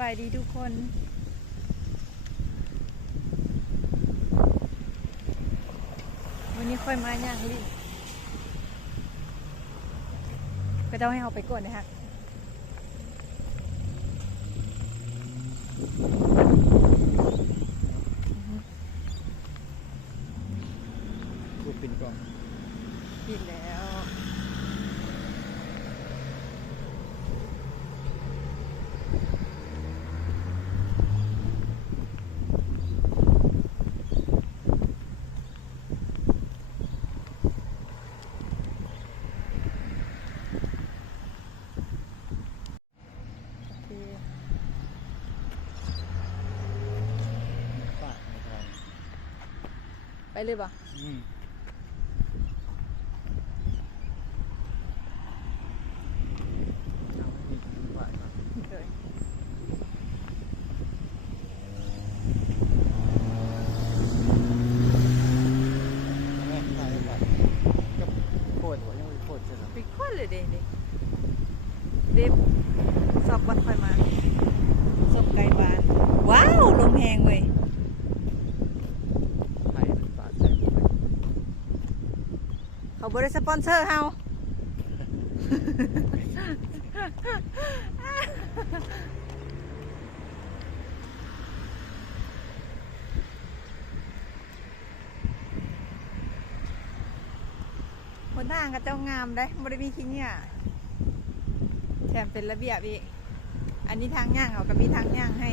บายดีทุกคนวันนี้ค่อยมาย่างลิก็ต้องให้เอาไปก่อนนะฮะกูปิดก่อนปิดแล้วปากในทองไปเลยป่ะไปโคตรเลยเด็บสอบบอลคอยมาสอบไก่บานว้าวลมแหงเว้ยเขาบริสปอนเซอร์เฮาคนทางก็เจ้างามได้บริมีขี้เนี่ยแถมเป็นระเบียบอีกอันนี้ทางย่างเขาก็มีทางย่างให้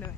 เลย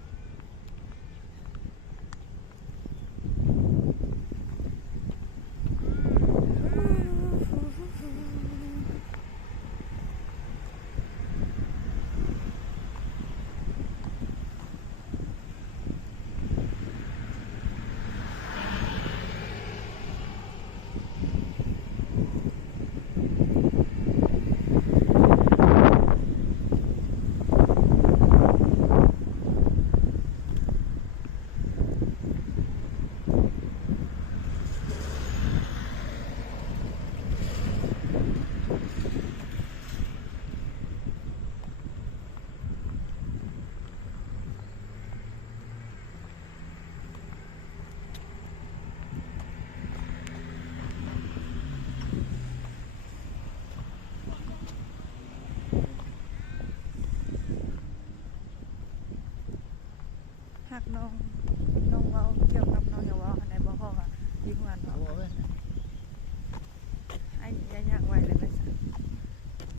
หักน้องเว้าเกี่ยวกับน้องอย่าว่าในบ่ห้องอ่ะยิ่งวันเนาะ